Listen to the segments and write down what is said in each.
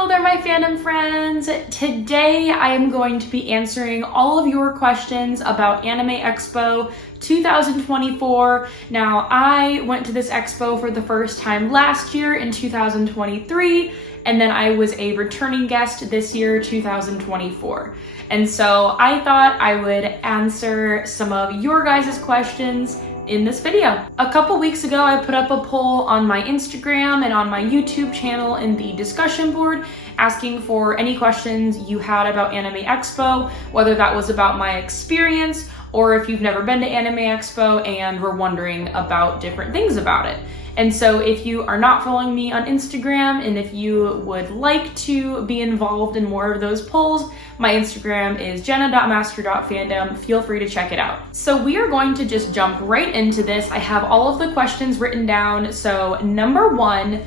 Hello there, my fandom friends. Today I am going to be answering all of your questions about Anime Expo 2024. Now, I went to this expo for the first time last year in 2023, and then I was a returning guest this year, 2024. And so I thought I would answer some of your guys' questions in this video. A couple weeks ago, I put up a poll on my Instagram and on my YouTube channel in the discussion board asking for any questions you had about Anime Expo, whether that was about my experience or if you've never been to Anime Expo and were wondering about different things about it. And so if you are not following me on Instagram and if you would like to be involved in more of those polls, my Instagram is jenna.master.fandom. Feel free to check it out. So we are going to just jump right into this. I have all of the questions written down. So number one,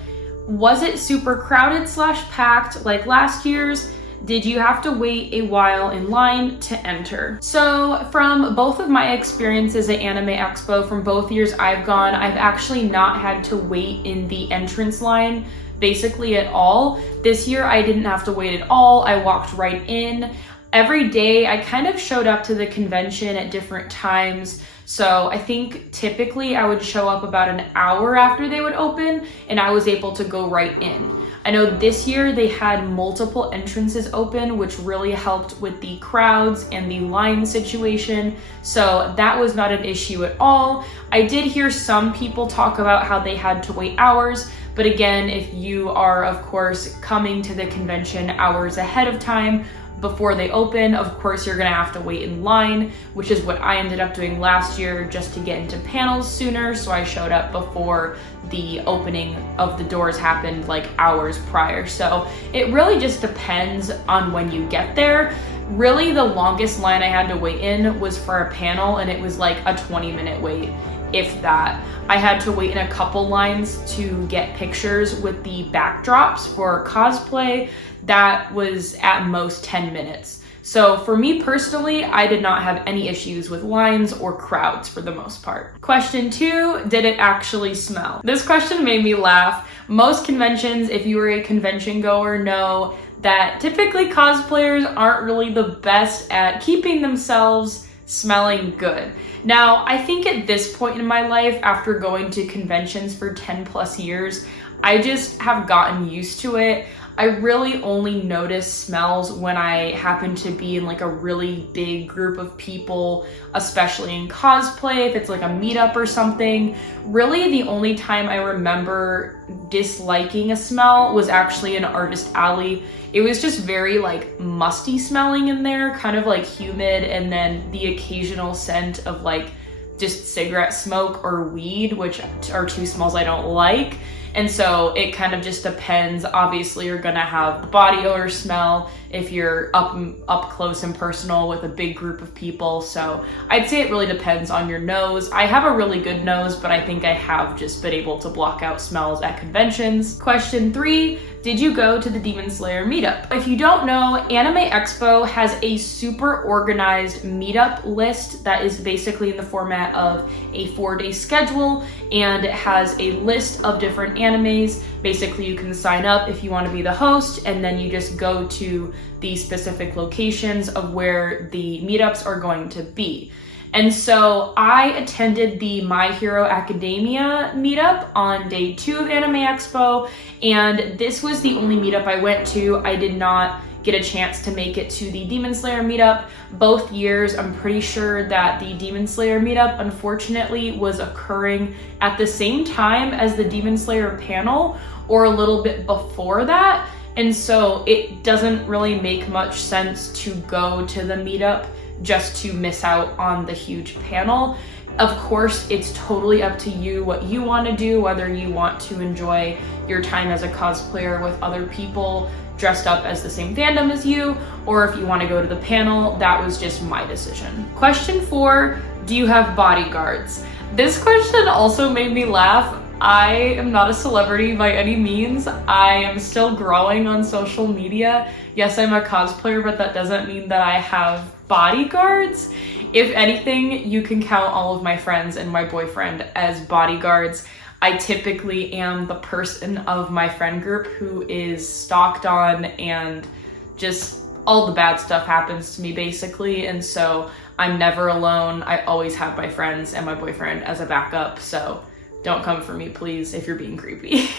was it super crowded / packed like last year's? Did you have to wait a while in line to enter? So from both of my experiences at Anime Expo, from both years I've gone, I've actually not had to wait in the entrance line basically at all. This year I didn't have to wait at all. I walked right in. Every day I kind of showed up to the convention at different times. So I think typically I would show up about an hour after they would open and I was able to go right in. I know this year they had multiple entrances open, which really helped with the crowds and the line situation. So that was not an issue at all. I did hear some people talk about how they had to wait hours, but again, if you are of course coming to the convention hours ahead of time, before they open, of course you're gonna have to wait in line, which is what I ended up doing last year just to get into panels sooner. So I showed up before the opening of the doors happened, like hours prior. So it really just depends on when you get there. Really the longest line I had to wait in was for a panel and it was like a 20-minute wait, if that. I had to wait in a couple lines to get pictures with the backdrops for cosplay. That was at most 10 minutes. So for me personally, I did not have any issues with lines or crowds for the most part. Question 2, did it actually smell? This question made me laugh. Most conventions, if you were a convention goer, know that typically cosplayers aren't really the best at keeping themselves smelling good. Now, I think at this point in my life, after going to conventions for 10 plus years, I just have gotten used to it. I really only notice smells when I happen to be in like a really big group of people, especially in cosplay, if it's like a meetup or something. Really, the only time I remember disliking a smell was actually in Artist Alley. It was just very like musty smelling in there, kind of like humid, and then the occasional scent of like just cigarette smoke or weed, which are two smells I don't like. And so it kind of just depends. Obviously, you're gonna have the body odor smell if you're up close and personal with a big group of people. So I'd say it really depends on your nose. I have a really good nose, but I think I have just been able to block out smells at conventions. Question 3, did you go to the Demon Slayer meetup? If you don't know, Anime Expo has a super organized meetup list that is basically in the format of a 4-day schedule, and it has a list of different animes. Basically, you can sign up if you want to be the host, and then you just go to the specific locations of where the meetups are going to be. And so I attended the My Hero Academia meetup on day 2 of Anime Expo, and this was the only meetup I went to. I did not get a chance to make it to the Demon Slayer meetup. Both years, I'm pretty sure that the Demon Slayer meetup, unfortunately, was occurring at the same time as the Demon Slayer panel, or a little bit before that. And so it doesn't really make much sense to go to the meetup just to miss out on the huge panel. Of course, it's totally up to you what you want to do, whether you want to enjoy your time as a cosplayer with other people dressed up as the same fandom as you, or if you want to go to the panel. That was just my decision. Question 4, do you have bodyguards? This question also made me laugh. I am not a celebrity by any means. I am still growing on social media. Yes, I'm a cosplayer, but that doesn't mean that I have bodyguards. If anything, you can count all of my friends and my boyfriend as bodyguards. I typically am the person of my friend group who is stalked on, and just all the bad stuff happens to me basically. And so I'm never alone. I always have my friends and my boyfriend as a backup. So don't come for me, please, if you're being creepy.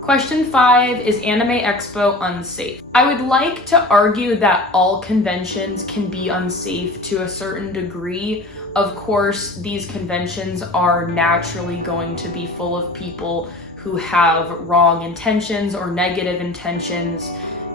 Question 5, is Anime Expo unsafe? I would like to argue that all conventions can be unsafe to a certain degree. Of course, these conventions are naturally going to be full of people who have wrong intentions or negative intentions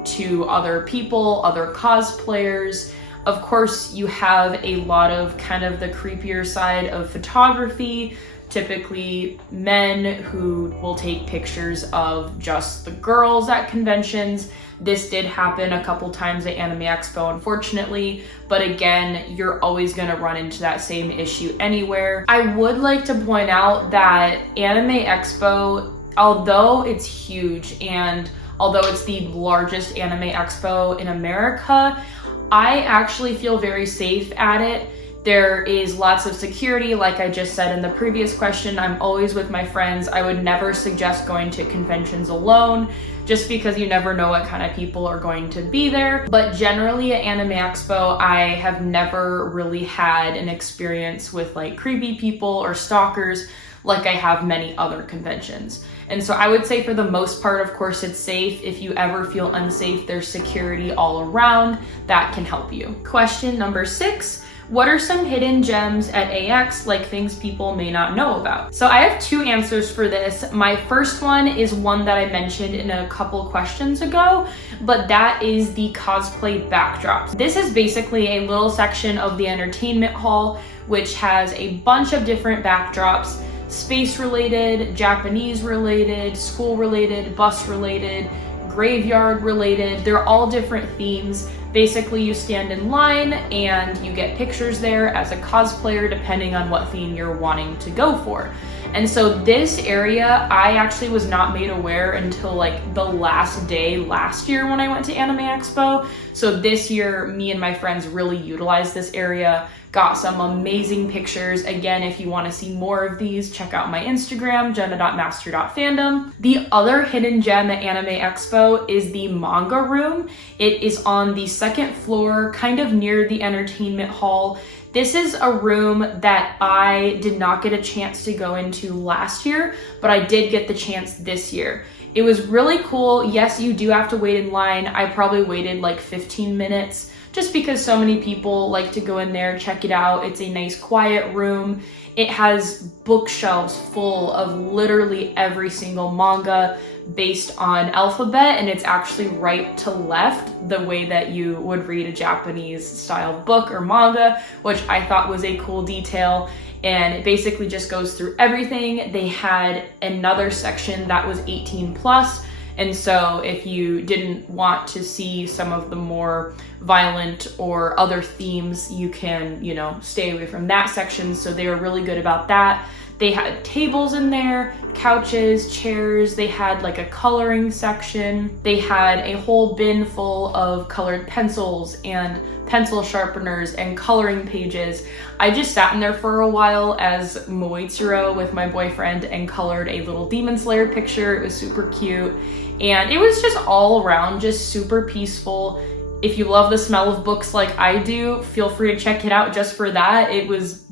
to other people, other cosplayers. Of course, you have a lot of kind of the creepier side of photography, typically men who will take pictures of just the girls at conventions. This did happen a couple times at Anime Expo, unfortunately, but again, you're always gonna run into that same issue anywhere. I would like to point out that Anime Expo, although it's huge and although it's the largest anime expo in America, I actually feel very safe at it. There is lots of security, like I just said in the previous question. I'm always with my friends. I would never suggest going to conventions alone, just because you never know what kind of people are going to be there. But generally at Anime Expo, I have never really had an experience with like creepy people or stalkers like I have many other conventions. And so I would say for the most part, of course, it's safe. If you ever feel unsafe, there's security all around that can help you. Question number 6. What are some hidden gems at AX, like things people may not know about? So I have 2 answers for this. My first one is one that I mentioned in a couple questions ago, but that is the cosplay backdrops. This is basically a little section of the entertainment hall, which has a bunch of different backdrops, space related, Japanese related, school related, bus related, graveyard related. They're all different themes. Basically, you stand in line and you get pictures there as a cosplayer depending on what theme you're wanting to go for. And so this area, I actually was not made aware until like the last day last year when I went to Anime Expo. So this year, me and my friends really utilized this area, got some amazing pictures. Again, if you want to see more of these, check out my Instagram, jenna.master.fandom. The other hidden gem at Anime Expo is the manga room. It is on the 2nd floor, kind of near the entertainment hall. This is a room that I did not get a chance to go into last year, but I did get the chance this year. It was really cool. Yes, you do have to wait in line. I probably waited like 15 minutes just because so many people like to go in there, check it out. It's a nice quiet room. It has bookshelves full of literally every single manga based on alphabet, and it's actually right to left, the way that you would read a Japanese style book or manga, which I thought was a cool detail. And it basically just goes through everything. They had another section that was 18 plus. And so if you didn't want to see some of the more violent or other themes, you can, stay away from that section. So they were really good about that. They had tables in there, couches, chairs. They had like a coloring section. They had a whole bin full of colored pencils and pencil sharpeners and coloring pages. I just sat in there for a while as Moichiro with my boyfriend and colored a little Demon Slayer picture. It was super cute. And it was just all around just super peaceful. If you love the smell of books like I do, feel free to check it out just for that. It was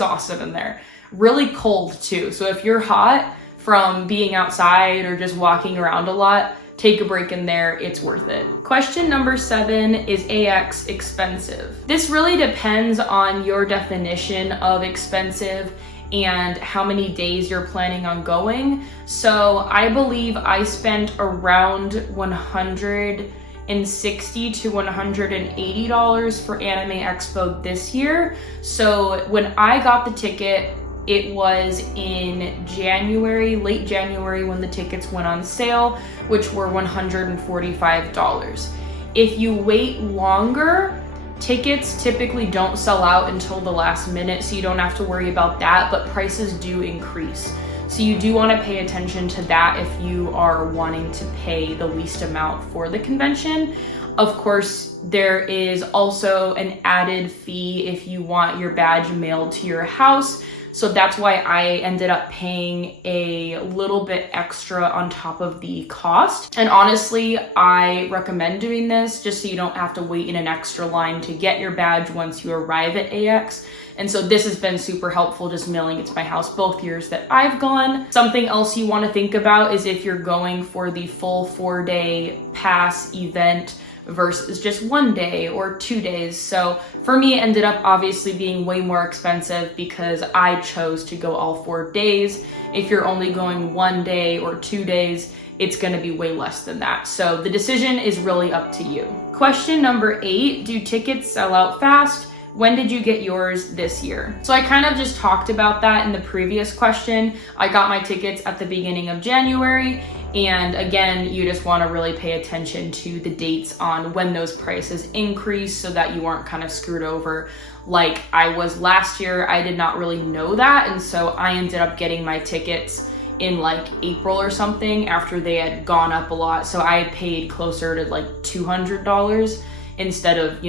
awesome in there. Really cold too. So if you're hot from being outside or just walking around a lot, take a break in there. It's worth it. Question number 7, is AX expensive? This really depends on your definition of expensive and how many days you're planning on going. So I believe I spent around $160 to $180 for Anime Expo this year. So when I got the ticket, it was in January, late January, when the tickets went on sale, which were $145. If you wait longer, tickets typically don't sell out until the last minute, so you don't have to worry about that, but prices do increase. So you do want to pay attention to that if you are wanting to pay the least amount for the convention. Of course, there is also an added fee if you want your badge mailed to your house. So that's why I ended up paying a little bit extra on top of the cost. And honestly, I recommend doing this just so you don't have to wait in an extra line to get your badge once you arrive at AX. And so this has been super helpful, just mailing it to my house both years that I've gone. Something else you want to think about is if you're going for the full 4-day pass event versus just 1 day or 2 days. So for me, it ended up obviously being way more expensive because I chose to go all 4 days. If you're only going 1 day or 2 days, it's gonna be way less than that. So the decision is really up to you. Question number 8, do tickets sell out fast? When did you get yours this year? So I kind of just talked about that in the previous question. I got my tickets at the beginning of January. And again, you just want to really pay attention to the dates on when those prices increase so that you aren't kind of screwed over like I was last year. I did not really know that. And so I ended up getting my tickets in like April or something after they had gone up a lot. So I paid closer to like $200 instead of,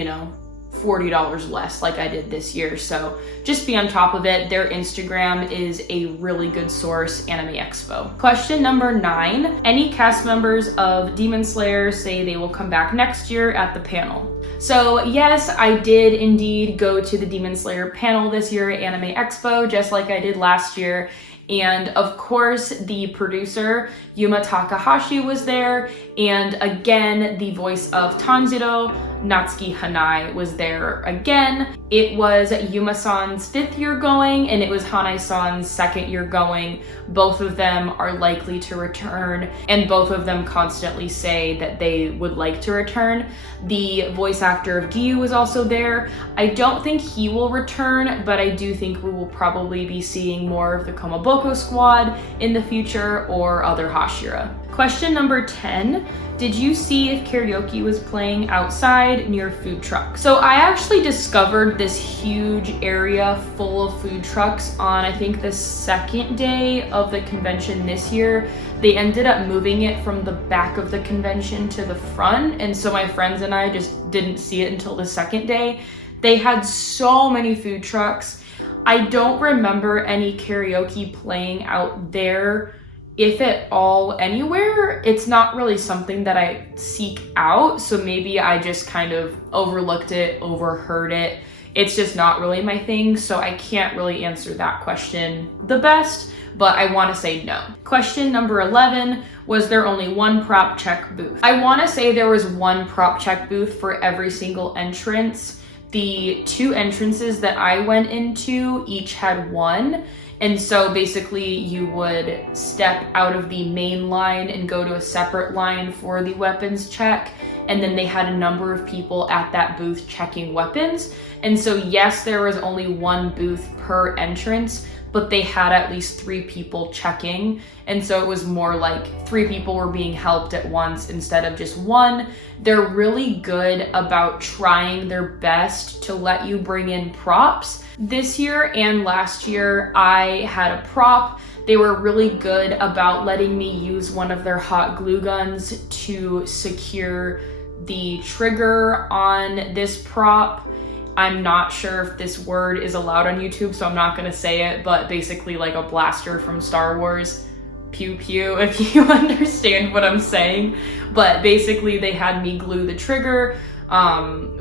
$40 less like I did this year. So just be on top of it. Their Instagram is a really good source, Anime Expo. Question number 9, any cast members of Demon Slayer say they will come back next year at the panel? So yes, I did indeed go to the Demon Slayer panel this year at Anime Expo, just like I did last year. And of course, the producer, Yuma Takahashi, was there. And again, the voice of Tanjiro, Natsuki Hanai, was there again. It was Yuma-san's 5th year going, and it was Hanai-san's 2nd year going. Both of them are likely to return, and both of them constantly say that they would like to return. The voice actor of Gyu was also there. I don't think he will return, but I do think we will probably be seeing more of the Komaboko squad in the future or other Hashira. Question number 10, did you see if karaoke was playing outside near food trucks? So I actually discovered this huge area full of food trucks on, I think, the 2nd day of the convention this year. They ended up moving it from the back of the convention to the front. And so my friends and I just didn't see it until the 2nd day. They had so many food trucks. I don't remember any karaoke playing out there, if at all, anywhere. It's not really something that I seek out, so maybe I just kind of overlooked it, overheard it. It's just not really my thing, so I can't really answer that question the best, but I want to say no. Question number 11, was there only one prop check booth? I want to say there was one prop check booth for every single entrance. The 2 entrances that I went into each had one. And so basically you would step out of the main line and go to a separate line for the weapons check. And then they had a number of people at that booth checking weapons. And so yes, there was only one booth per entrance, but they had at least 3 people checking. And so it was more like 3 people were being helped at once instead of just one. They're really good about trying their best to let you bring in props. This year and last year, I had a prop. They were really good about letting me use one of their hot glue guns to secure the trigger on this prop. I'm not sure if this word is allowed on YouTube, so I'm not gonna say it, but basically like a blaster from Star Wars. Pew pew, if you understand what I'm saying. But basically they had me glue the trigger,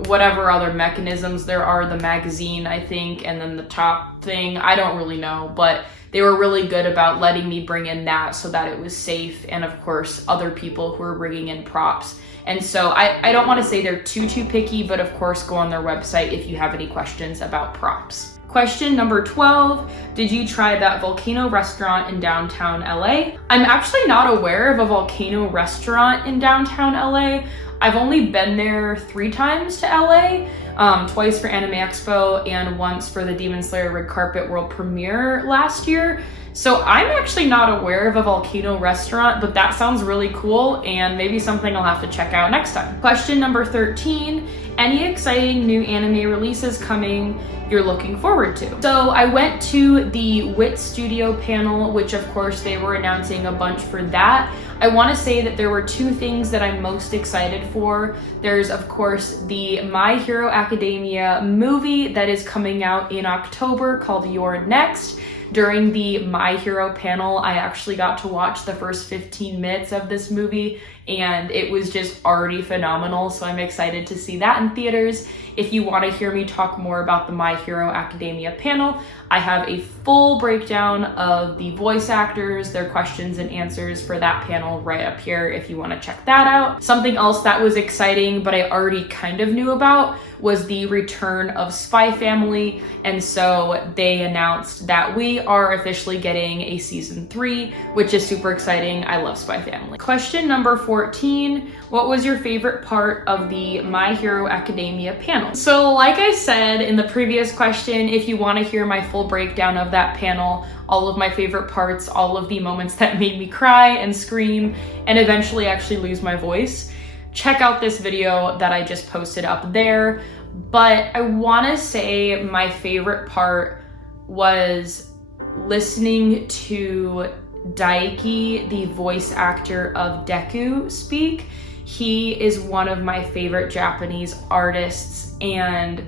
whatever other mechanisms there are, the magazine, I think, and then the top thing, I don't really know, but they were really good about letting me bring in that so that it was safe, and of course other people who were bringing in props. And so I don't want to say they're too picky, but of course go on their website if you have any questions about props. Question number 12, did you try that volcano restaurant in downtown LA? I'm actually not aware of a volcano restaurant in downtown LA. I've only been there 3 times to LA, twice for Anime Expo and once for the Demon Slayer Red Carpet World Premiere last year. So I'm actually not aware of a volcano restaurant, but that sounds really cool and maybe something I'll have to check out next time. Question number 13, any exciting new anime releases coming you're looking forward to? So I went to the Wit Studio panel, which of course they were announcing a bunch for that. I want to say that there were 2 things that I'm most excited for. There's of course the My Hero Academia movie that is coming out in October called You're Next. During the My Hero panel, I actually got to watch the first 15 minutes of this movie, and it was just already phenomenal, so I'm excited to see that in theaters. If you want to hear me talk more about the My Hero Academia panel, I have a full breakdown of the voice actors, their questions and answers for that panel right up here if you want to check that out. Something else that was exciting but I already kind of knew about was the return of Spy Family, and so they announced that we are officially getting a season 3, which is super exciting. I love Spy Family. Question number 14, what was your favorite part of the My Hero Academia panel? So like I said in the previous question, if you want to hear my full breakdown of that panel, all of my favorite parts, all of the moments that made me cry and scream and eventually actually lose my voice, check out this video that I just posted up there. But I want to say my favorite part was listening to Daiki, the voice actor of Deku, speak. He is one of my favorite Japanese artists, and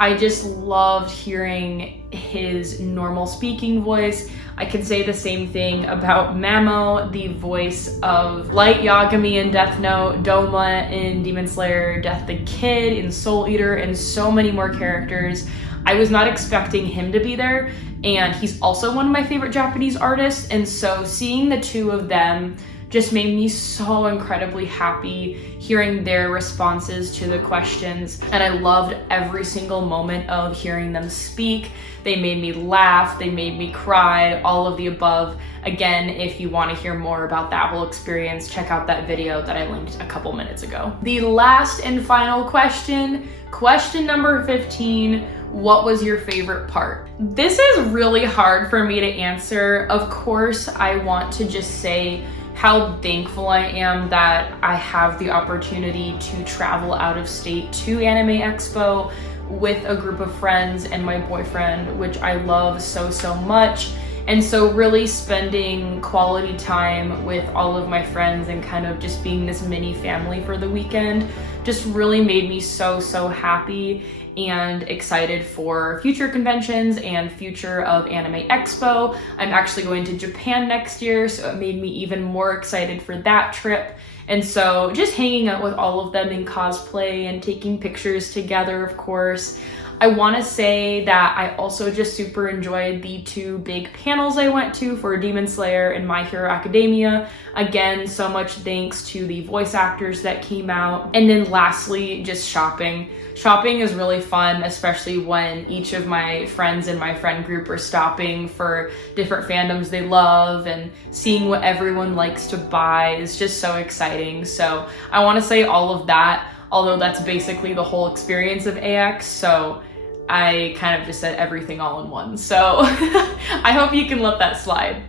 I just loved hearing his normal speaking voice. I can say the same thing about Mamo, the voice of Light Yagami in Death Note, Doma in Demon Slayer, Death the Kid in Soul Eater, and so many more characters. I was not expecting him to be there, and he's also one of my favorite Japanese artists, and so seeing the two of them just made me so incredibly happy hearing their responses to the questions, and I loved every single moment of hearing them speak. They made me laugh, they made me cry, all of the above. Again, if you want to hear more about that whole experience, check out that video that I linked a couple minutes ago. The last and final question, question number 15, what was your favorite part? This is really hard for me to answer. Of course, I want to just say how thankful I am that I have the opportunity to travel out of state to Anime Expo with a group of friends and my boyfriend, which I love so, so much. And so really spending quality time with all of my friends and kind of just being this mini family for the weekend just really made me so, so happy and excited for future conventions and future of Anime Expo. I'm actually going to Japan next year, so it made me even more excited for that trip. And so just hanging out with all of them in cosplay and taking pictures together, of course. I want to say that I also just super enjoyed the two big panels I went to for Demon Slayer and My Hero Academia. Again, so much thanks to the voice actors that came out. And then lastly, just shopping. Shopping is really fun, especially when each of my friends in my friend group are stopping for different fandoms they love, and seeing what everyone likes to buy is just so exciting. So I want to say all of that, although that's basically the whole experience of AX. So I kind of just said everything all in one. So I hope you can let that slide.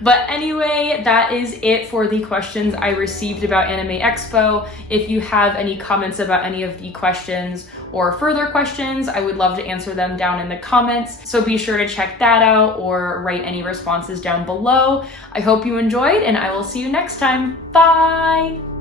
But anyway, that is it for the questions I received about Anime Expo. If you have any comments about any of the questions or further questions, I would love to answer them down in the comments. So be sure to check that out or write any responses down below. I hope you enjoyed, and I will see you next time. Bye!